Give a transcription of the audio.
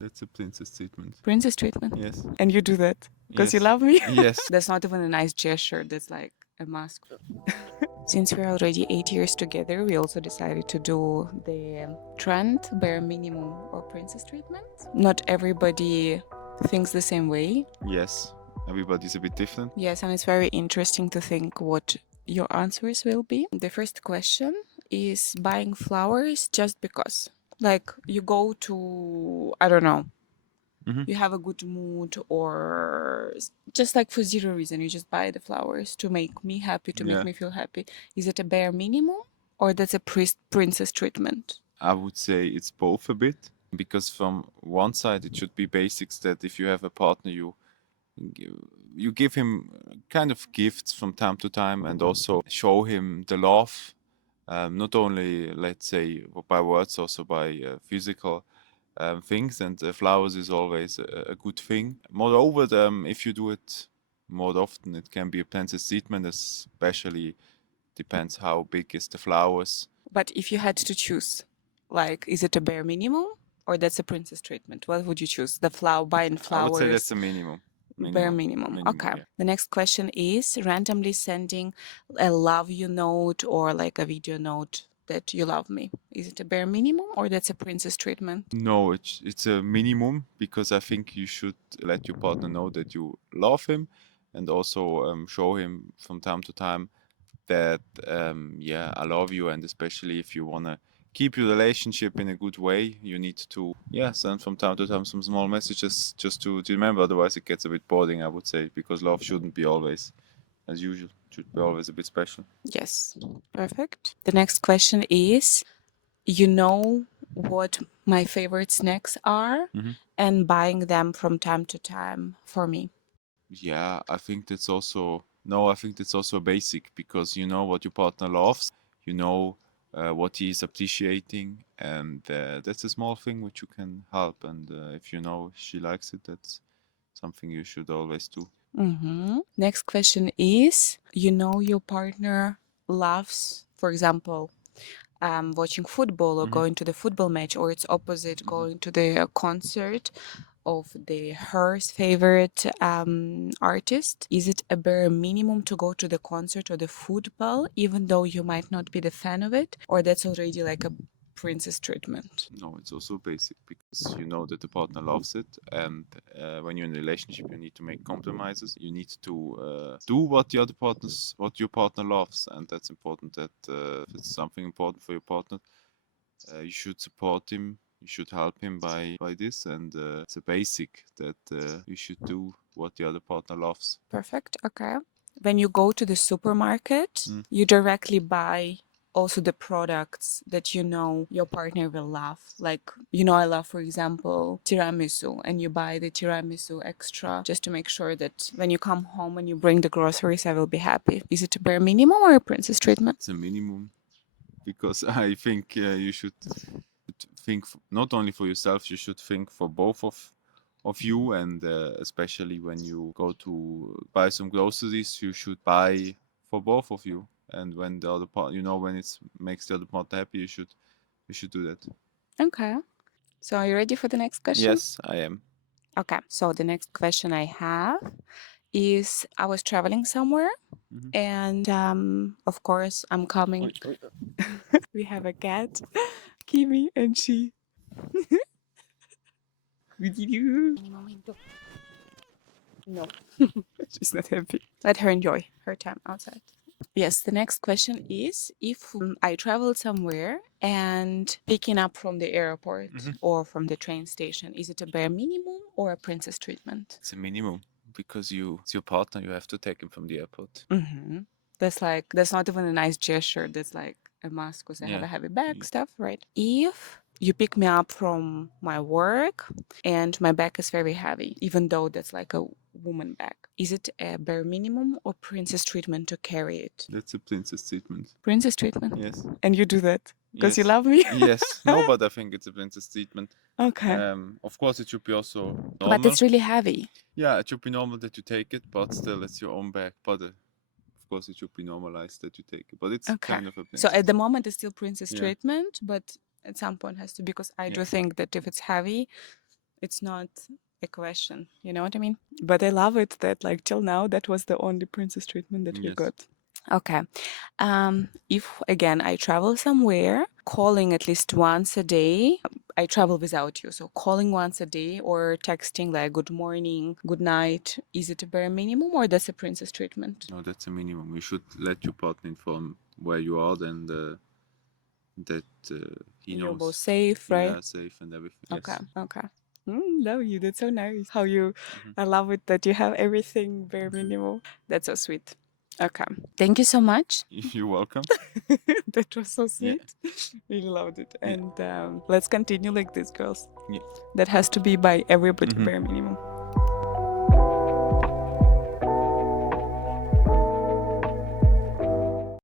That's a princess treatment. Princess treatment. Yes. And you do that because you Yes. love me? Yes. That's not even a nice gesture. That's like a mask. Since we're already 8 years together, we also decided to do the trend bare minimum or princess treatment. Not everybody thinks the same way. Yes. Everybody's a bit different. Yes, and it's very interesting to think what your answers will be. The first question is buying flowers just because. Like you go to, I don't know, Mhm. you have a good mood or just like for zero reason, you just buy the flowers to make me happy, to make Yeah. me feel happy. Is it a bare minimum or that's a princess treatment? I would say it's both a bit because from one side it should be basics that if you have a partner you give him kind of gifts from time to time and also show him the love, not only let's say by words, also by physical things, and flowers is always a good thing. Moreover, if you do it more often, it can be a princess treatment, especially depends how big is the flowers. But if you had to choose, like, is it a bare minimum or that's a princess treatment? What would you choose? The flower, buying I would say that's flowers, a minimum. bare minimum. Minimum, Okay. yeah. The next question is randomly sending a love you note or like a video note that you love me. Is it a bare minimum or that's a princess treatment? No, it's a minimum because I think you should let your partner know that you love him, and also show him from time to time that yeah, I love you, and especially if you wanna keep your relationship in a good way, you need to, yeah, send from time to time some small messages just to remember. Otherwise, it gets a bit boring, I would say, because love shouldn't be always as usual. It should be always a bit special. Yes. Perfect. The next question is you know what my favorite snacks are Hmm. and buying them from time to time for me. Yeah, I think that's also no, I think that's also basic because you know what your partner loves, you know what he is appreciating, and that's a small thing which you can help. And if you know she likes it, that's something you should always do. Next question is you know your partner loves, for example, watching football or Hmm. going to the football match, or it's opposite, Hmm. going to the concert of the her favorite artist. Is it a bare minimum to go to the concert or the football, even though you might not be the fan of it, or that's already like a princess treatment? No, it's also basic because you know that the partner loves it, and when you're in a relationship, you need to make compromises. You need to do what what your partner loves, and that's important. That if it's something important for your partner, you should support him. You should help him by this, and it's a basic that you should do what the other partner loves. Perfect. Okay. When you go to the supermarket, Mm. you directly buy also the products that you know your partner will love. Like, you know, I love, for example, tiramisu, and you buy the tiramisu extra just to make sure that when you come home and you bring the groceries, I will be happy. Is it a bare minimum or a princess treatment? It's a minimum because I think you should think not only for yourself, you should think for both of you, and especially when you go to buy some groceries, you should buy for both of you. And when the other part, you know, when it makes the other part happy, you should do that. Okay. So, are you ready for the next question? Yes, I am. Okay. So, the next question I have is I was traveling somewhere Hmm. and of course I'm coming. We have a cat, Kimi, and she. No, she's not happy. Let her enjoy her time outside. Yes, the next question is if I travel somewhere and picking up from the airport Hmm. or from the train station, is it a bare minimum or a princess treatment? It's a minimum because it's your partner. You have to take him from the airport. Mm-hmm. That's like, that's not even a nice gesture. That's like a must because I have Yeah. a heavy bag Y- stuff, right? If you pick me up from my work and my bag is very heavy, even though that's like a woman bag, is it a bare minimum or princess treatment to carry it? That's a princess treatment. Princess treatment. Yes. And you do that because you Yes. love me? Yes. No, but I think it's a princess treatment. Okay. Of course, it should be also But normal. it's really heavy. Yeah, it should be normal that you take it, but still, it's your own bag. But of course, it should be normalized that you take it. But it's Okay. kind of a So princess. at the moment, it's still princess Yeah. treatment, but at some point has to because I Yeah. do think that if it's heavy, It's not a question. You know what I mean? But I love it that like till now that was the only princess treatment that we Yes. got. Okay. If again I travel somewhere, calling at least once a day, I travel without you. So calling once a day or texting like good morning, good night, is it a bare minimum or that's a princess treatment? No, that's a minimum. You should let your partner inform where you are, then that he You're both knows. safe, right? Yeah, safe and everything. Okay, Yes. okay. Love you. That's so nice. How you, Mhm. I love it that you have everything bare minimum. That's so sweet. Okay. Thank you so much. You're welcome. That was so Yeah. sweet. Really loved it. Yeah. And let's continue like this, girls. Yeah. That has to be by everybody Mhm. bare minimum.